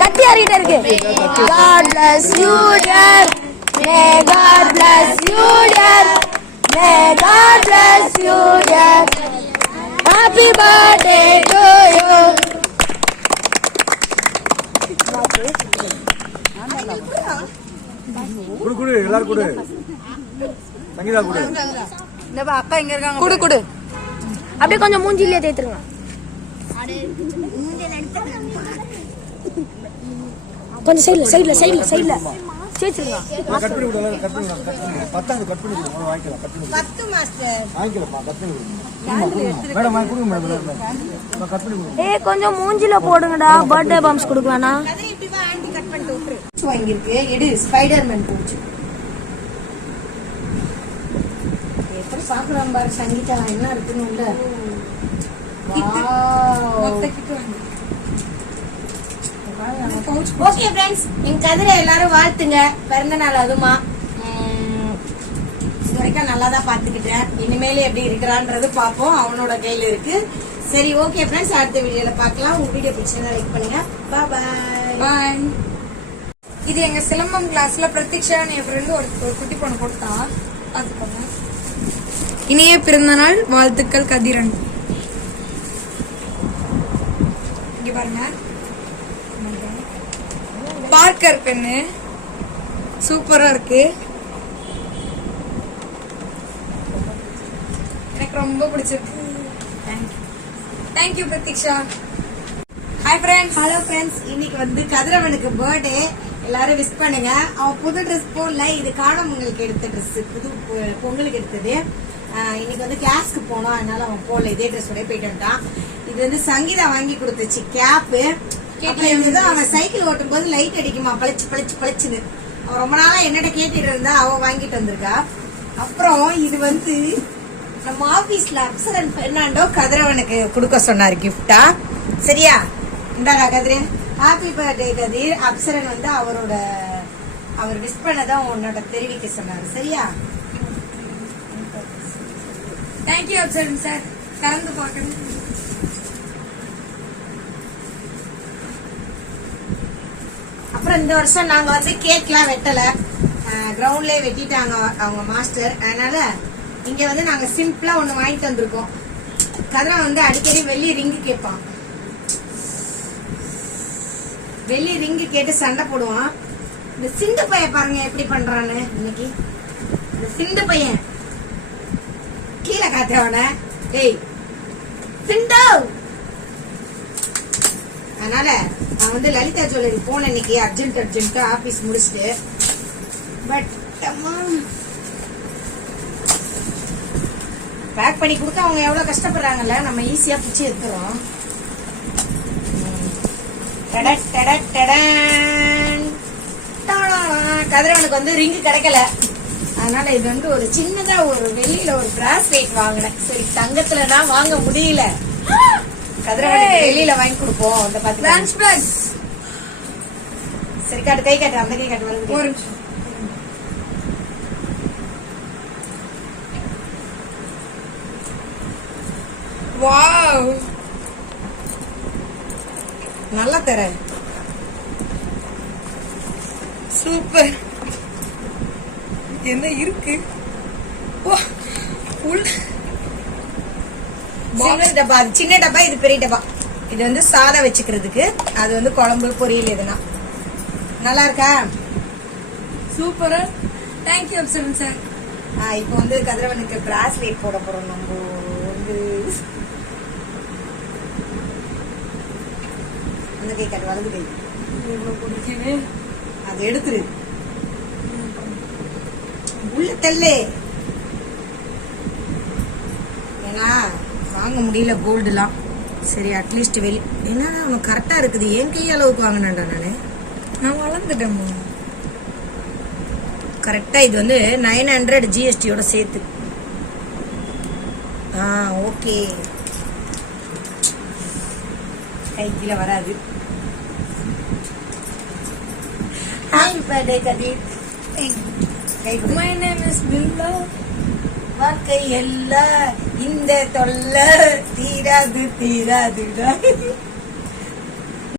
கட்டி அறிக்கிட்டே இருக்கு. God bless you dear. May God bless you dear. May God bless you dear. Happy birthday to you. குடு குடு எல்லாரும் குடு. சங்கீதா குடு. இந்த அக்கா எங்க இருக்காங்க? குடு குடு. அப்படியே கொஞ்சம் மூஞ்சிலே தேய்த்துருங்க. கொஞ்சம் சைடுல சைடுல சைடுல சைடுல தேய்த்துருங்க. கட் பண்ணி விடு. கட் பண்ணி விடு. பத்தாங்க கட் பண்ணி விடு. வாங்கிக்கலாம். கட் பண்ணி விடு. 10 மாஸ்டர் வாங்கிக்கலாம்ப்பா. கட் பண்ணி விடு. மேடம் வாங்கி கொடுங்க மேடம். நான் கட் பண்ணி விடு. ஏய் கொஞ்சம் மூஞ்சில போடுங்கடா. பர்த்டே பாம்ஸ் கொடுக்கலாம்னா? அதே இப்படி வா ஆண்டி கட் பண்ணிட்டு விட்டுரு. வாங்கி இருக்கு. எடு ஸ்பைடர்மேன் பூச்சி. எப்படி சாப்பிடலாம் பாரு சங்கீதா என்ன இருக்குன்னு உள்ள. மொத்த கிட்ட வாங்கி. ஓகே ஃப்ரெண்ட்ஸ், என் கதிரை எல்லாரும் வாழ்த்துங்க. பிறந்த நாள் அதுமா இது வரைக்கும் நல்லா தான் பாத்துக்கிட்டேன். இனிமேல எப்படி இருக்கிறான்றது பாப்போம். அவனோட கையில இருக்கு. சரி ஓகே ஃப்ரெண்ட்ஸ், அடுத்த வீடியோல பார்க்கலாம். உங்க வீடியோ பிடிச்சா லைக் பண்ணுங்க. பாய் பாய் பாய். இது எங்க சிலம்பம் கிளாஸ்ல பிரதீக்ஷா என் ஃப்ரெண்டு ஒரு குட்டி பொண்ணு கொடுத்தா பாத்துக்கோங்க. இனிய பிறந்த நாள் வாழ்த்துக்கள் கதிரன். இங்க பாருங்க, பார்க்கர் பெண்ணு சூப்பரா இருக்கு. எனக்கு ரொம்ப பிடிச்சிருக்கு. Thank you Pratiksha. Hi friends. Hello friends, இன்னைக்கு வந்து கதிரவனுக்கு பர்த்டே. எல்லாரும் விஷ் பண்ணுங்க. அவன் புது ட்ரெஸ் போடல. இது காணும் உங்களுக்கு எடுத்த ட்ரெஸ், புது பொங்கலுக்கு எடுத்தது. இன்னைக்கு வந்து கிளாஸ்க்கு போனோம், அதனால அவன் போடல. இதே ட்ரெஸ் உடைய போயிட்டு வந்துட்டான். இது வந்து சங்கீதா வாங்கி கொடுத்துச்சு கேப்பு. அவன் சைக்கிள் ஓட்டும் போது லைட் அடிக்குமா பளிச்சு பளிச்சு பளிச்சுன்னு. அவன் ரொம்ப நாளா என்னட்ட கேட்டுட்டு இருந்தா, அவ வாங்கிட்டு வந்திருக்கா. அப்புறம் இது வந்து நம்ம ஆபீஸ்ல அப்சரன் பெர்னாண்டோ கதிரவனுக்கு கொடுக்க சொன்னாரு கிஃப்டா. சரியா, இந்தாடா கதிரன், ஹாப்பி பர்த்டே கதிர். அப்சரன் வந்து அவர் விஷ் பண்ணதான் உன்னோட தெரிவிக்க சொன்னாரு. சரியா, தேங்க்யூ அப்சரன் சார். கலந்து பாக்கணும். அப்புறம் இந்த வருஷம் நாங்க வந்து கேக்லாம் வெட்டல, கிரவுண்ட்லயே வெட்டிட்டாங்க அவங்க மாஸ்டர். அதனால இங்க வந்து நாங்க சிம்பிளா ஒண்ணு வாங்கிட்டு வந்திருக்கோம். கதிரா வந்து அடிக்கடி வெள்ளி ரிங்கு கேட்பான். வெள்ளி ரிங்கு கேட்டு சண்டை போடுவான். இந்த சிந்து பையன் பாருங்க எப்படி பண்றான்னு. இன்னைக்கு இந்த சிந்து பையன் கீழே காத்துறவன, ஏய் சிண்டோ. அதனால நான் வந்து லலிதா ஜுவல்லரி போனேன் இன்னைக்கு அர்ஜென்ட் ஆபீஸ் முடிச்சுட்டு. பட் பேக் பண்ணி கொடுக்க அவங்க எவ்வளவு கஷ்டப்படுறாங்கல்ல, நம்ம ஈஸியா பிடிச்சி எடுத்துறோம். கதிரவனுக்கு வந்து ரிங்கு கிடைக்கல, அதனால இது வந்து ஒரு சின்னதா ஒரு வெளியில ஒரு பிராஸ்லெட் வாங்கினேன். சரி, தங்கத்துல தான் வாங்க முடியல, கதிரவனுக்கு வெளியில வாங்கி கொடுப்போம். அந்த பாத்து சரி காட்டு, கை காட்டு, அந்த கை காட்டு வருது. ஒரு வாவ், நல்லா தர, சூப்பர். என்ன இருக்கு டப்பா? சின்ன டப்பா, இது பெரிய டப்பா. இது வந்து சாதம் வச்சுக்கிறதுக்கு, அது வந்து குழம்பு பொரியல் எதுனா. நல்லா இருக்கா? சூப்பரா, தேங்க்யூ அப்சரன் சார். இப்போ வந்து கதிரவனுக்கு பிராஸ்லெட் போட போறோம். நம்ம வந்து அந்த கை காட்டு, வலது கை. அது எடுத்துரு, உள்ள தள்ளு. ஏன்னா வாங்க முடியல கோல்டுலாம். சரி, அட்லீஸ்ட் வெளி ஏன்னா அவனுக்கு கரெக்டா இருக்குது. என் கை அளவுக்கு வாங்கினேன்டா நான் வளர்ந்துட்டேன் கரெக்டா. இது வந்து 900 ஜிஎஸ்டியோட சேர்த்து. ஓகே, கை கீழே வராது. Happy birthday Kathir. My name is Billa. வாழ்க்கை எல்லாம் இந்த தொல்லை தீராது தீராதுடா.